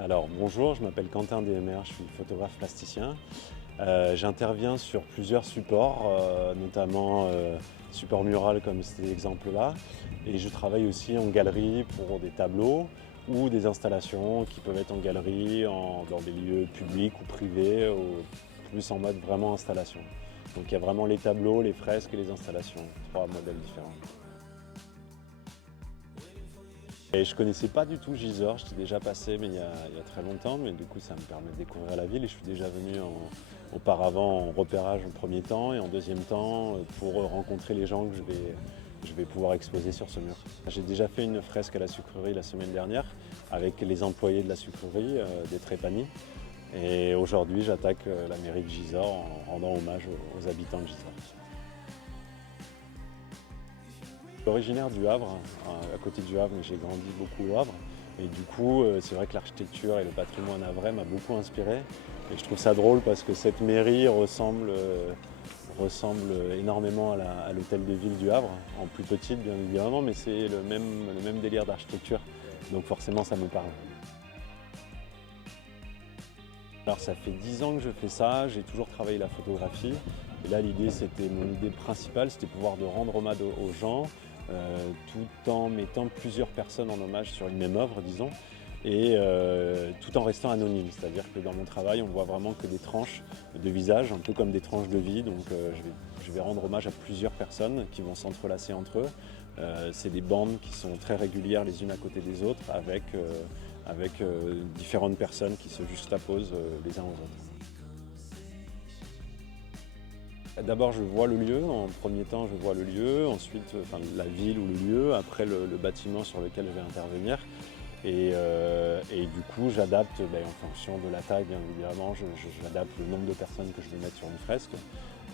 Alors bonjour, je m'appelle Quentin DMR, je suis photographe plasticien. J'interviens sur plusieurs supports, notamment support mural comme cet exemple-là. Et je travaille aussi en galerie pour des tableaux ou des installations qui peuvent être en galerie, dans des lieux publics ou privés, ou plus en mode vraiment installation. Donc il y a vraiment les tableaux, les fresques et les installations, trois modèles différents. Et je connaissais pas du tout Gisors, j'étais déjà passé mais il y a très longtemps, mais du coup ça me permet de découvrir la ville et je suis déjà venu auparavant en repérage en premier temps et en deuxième temps pour rencontrer les gens que je vais pouvoir exposer sur ce mur. J'ai déjà fait une fresque à la sucrerie la semaine dernière avec les employés de la sucrerie des Trépanies et aujourd'hui j'attaque la mairie de Gisors en rendant hommage aux habitants de Gisors. Originaire du Havre, à côté du Havre, mais j'ai grandi beaucoup au Havre. Et du coup, c'est vrai que l'architecture et le patrimoine havrais m'a beaucoup inspiré. Et je trouve ça drôle parce que cette mairie ressemble énormément à l'hôtel de ville du Havre, en plus petite bien évidemment, mais c'est le même délire d'architecture. Donc forcément, ça me parle. Alors ça fait 10 ans que je fais ça, j'ai toujours travaillé la photographie. Et là mon idée principale, c'était pouvoir de rendre hommage aux gens, tout en mettant plusieurs personnes en hommage sur une même œuvre, disons, et tout en restant anonyme. C'est-à-dire que dans mon travail, on voit vraiment que des tranches de visage, un peu comme des tranches de vie. Donc je vais rendre hommage à plusieurs personnes qui vont s'entrelacer entre eux. C'est des bandes qui sont très régulières les unes à côté des autres avec différentes personnes qui se juxtaposent les uns aux autres. D'abord je vois le lieu, en premier temps je vois le lieu, ensuite la ville ou le lieu, après le bâtiment sur lequel je vais intervenir. Et du coup j'adapte en fonction de la taille bien évidemment, j'adapte le nombre de personnes que je vais mettre sur une fresque.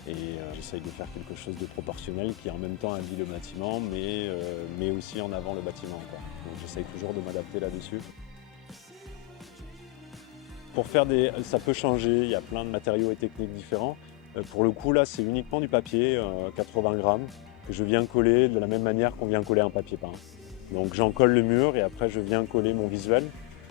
Et j'essaye de faire quelque chose de proportionnel qui en même temps habille le bâtiment mais aussi en avant le bâtiment, quoi. Donc j'essaye toujours de m'adapter là-dessus. Ça peut changer, il y a plein de matériaux et techniques différents. Pour le coup là c'est uniquement du papier, 80 grammes, que je viens coller de la même manière qu'on vient coller un papier peint. Donc j'en colle le mur et après je viens coller mon visuel,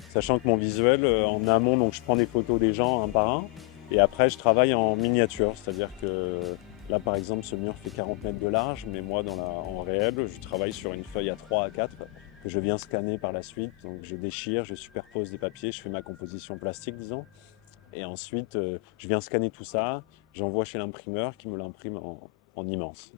sachant que mon visuel en amont, donc je prends des photos des gens un par un et après je travaille en miniature, c'est-à-dire que là par exemple ce mur fait 40 mètres de large, mais moi en réel je travaille sur une feuille à 3 à 4 que je viens scanner par la suite. Donc je déchire, je superpose des papiers, je fais ma composition plastique disons. Et ensuite je viens scanner tout ça, j'envoie chez l'imprimeur qui me l'imprime en immense.